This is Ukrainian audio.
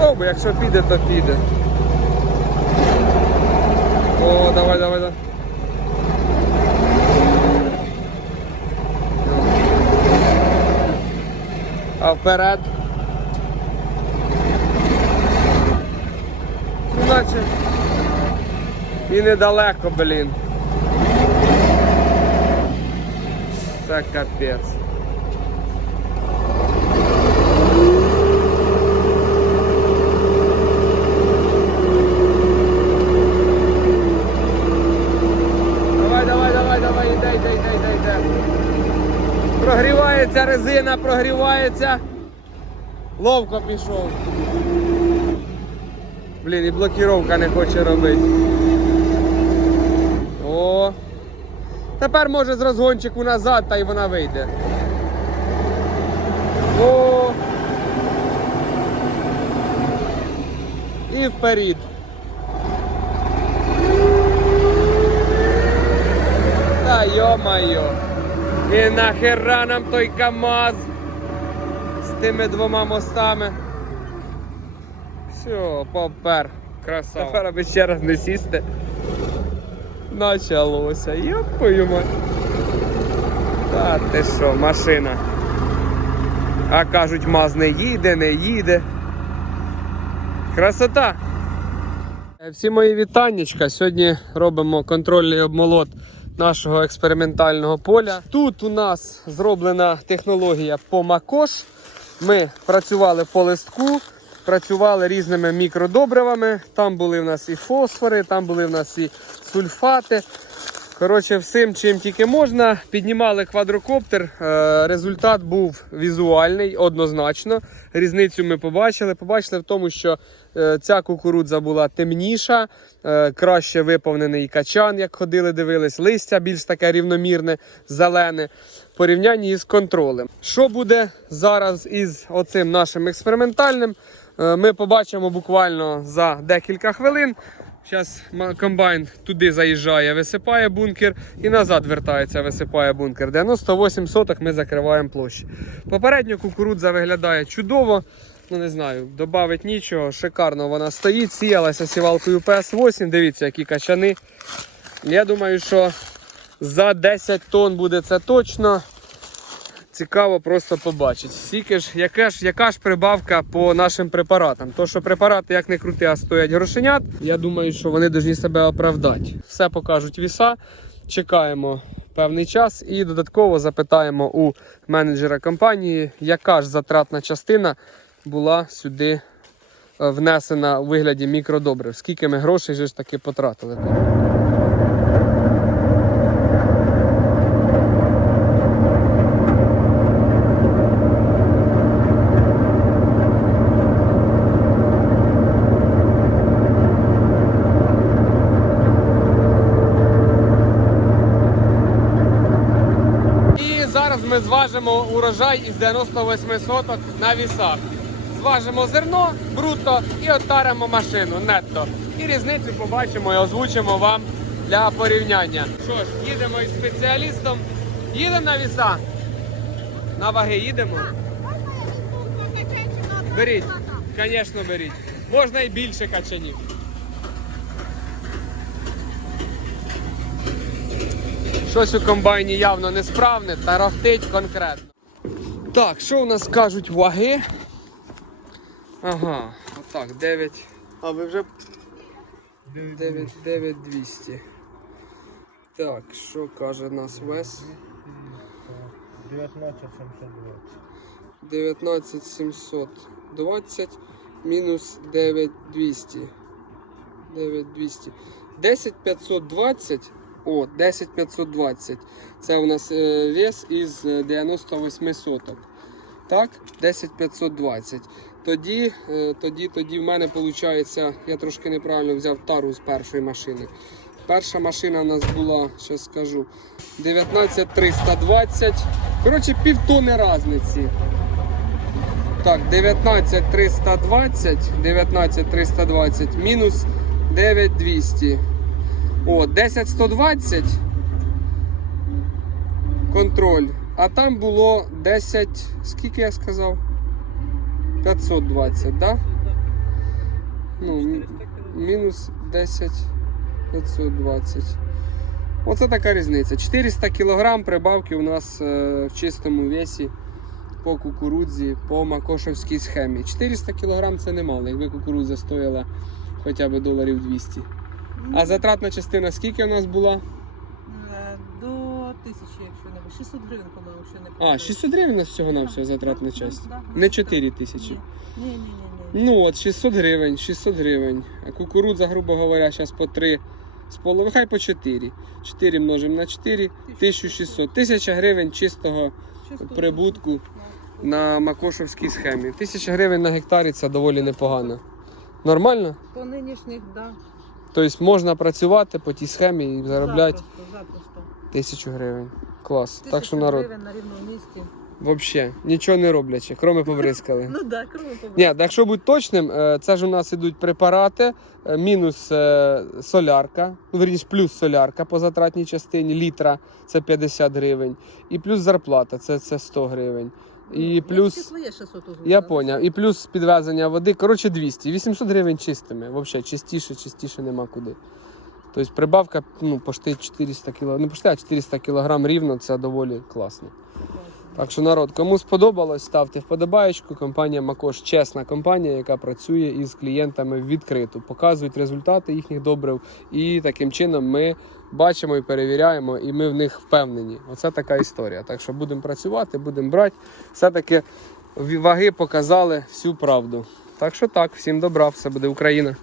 Попробуй, якщо піде, то піде. О, давай, давай, давай. А вперед. Ну, наче. І недалеко, блін. Це капець. Іде. Прогрівається резина, прогрівається. Ловко пішов. Блін, і блокіровка не хоче робити. О. Тепер може з розгончику назад, та й вона вийде. О. І вперед. Йо-майо. І нахера нам той КАМАЗ з тими двома мостами. Все, попер. Красава. Тепер аби ще раз не сісти. Началося. Йопою мать. Та ти що, машина. А кажуть, маз не їде, не їде. Красота. Е, Всі мої вітаннячка. Сьогодні робимо контрольний обмолот нашого експериментального поля. Тут у нас зроблена технологія по макош. Ми працювали по листку, працювали різними мікродобривами. Там були в нас і фосфори, там були в нас і сульфати. Коротше, всім, чим тільки можна. Піднімали квадрокоптер. Е, Результат був візуальний, однозначно. Різницю ми побачили. Побачили в тому, що е, ця кукурудза була темніша, е, краще виповнений качан, як ходили, дивились, листя більш таке рівномірне, зелене. В порівнянні із контролем. Що буде зараз із оцим нашим експериментальним? Ми побачимо буквально за декілька хвилин. Зараз комбайн туди заїжджає, висипає бункер і назад вертається, висипає бункер. 98 соток ми закриваємо площі. Попередньо кукурудза виглядає чудово. Ну не знаю, додавить нічого. Шикарно вона стоїть, сіялася сівалкою PS8. Дивіться, які качани. Я думаю, що за 10 тонн буде це точно. Цікаво просто побачити. Скільки ж, яка ж, яка ж прибавка по нашим препаратам? То, що препарати, як не крути, а стоять грошенят, я думаю, що вони повинні себе оправдати. Все покажуть віса. Чекаємо певний час і додатково запитаємо у менеджера компанії, яка ж затратна частина була сюди е, внесена у вигляді мікродобрив. Скільки ми грошей же ж таки потратили. І зараз ми зважимо урожай із 98 соток на вісах. Зважимо зерно брутто і отаримо машину нетто. І різницю побачимо і озвучимо вам для порівняння. Що ж, їдемо із спеціалістом. Їдемо на віса. На ваги їдемо. Беріть, звісно, беріть. Можна і більше качанів. Щось у комбайні явно несправне та рохтить конкретно. Так, що у нас кажуть ваги? Ага, отак, 9. А ви вже 9, 9 200. Так, що каже нас вес? 19720. 19 720 мінус 9 200. 9 200. 10 520. О, 10 520. Це у нас е, вес із е, 98 соток. Так, 10 520. Тоді, е, тоді, тоді в мене виходить, я трошки неправильно взяв тару з першої машини. Перша машина у нас була, зараз скажу, 19 320. Коротше, півтони різниці. Так, 19 320, 19 320 мінус 9 200. О, 10 120 контроль. А там було 10, скільки я сказав? 520, да? Ну, мінус 10 520. Оце така різниця. 400 кг прибавки у нас е, в чистому весі по кукурудзі, по макошовській схемі. 400 кг це немало, якби кукурудза стоїла хоча б доларів 200. А затратна частина скільки у нас була? Е, До тисячі, якщо не більше. 600 гривень, по-моєму, що не А, 600 гривень у нас всього на всього затратна частина. Не 4 тисячі. Ні, ні, ні, ні. Ну от 600 гривень, 600 гривень. Кукурудза, грубо говоря, зараз по 3 з половиною, хай по 4. 4 множимо на 4, 1600. 1000 гривень чистого прибутку на макошовській схемі. 1000 гривень на гектарі це доволі непогано. Нормально? По нинішніх, да. Тобто можна працювати по тій схемі і заробляти Запросто, запросто. 1000 гривень. Клас. Так Тисячу що народ, гривень на рівному місці. взагалі, нічого не роблячи, кроме побризкали. Ну так, круто. Ні, так якщо бути точним, е, це ж у нас ідуть препарати, е, мінус е, солярка, ну верніше плюс солярка по затратній частині, літра це 50 гривень, і плюс зарплата це, це 100 гривень. І плюс, Своє 600 озвучила, я поняв, і плюс підвезення води, коротше 200, 800 гривень чистими, взагалі чистіше, чистіше нема куди. Тобто прибавка ну, почти 400 кг, ну почти а 400 кг рівно, це доволі класно. Так що народ, кому сподобалось, ставте вподобаєчку. Компанія Макош чесна компанія, яка працює із клієнтами відкрито, показують результати їхніх добрив, і таким чином ми бачимо і перевіряємо, і ми в них впевнені. Оце така історія. Так що будемо працювати, будемо брати. Все-таки ваги показали всю правду. Так що так, всім добра, все буде Україна.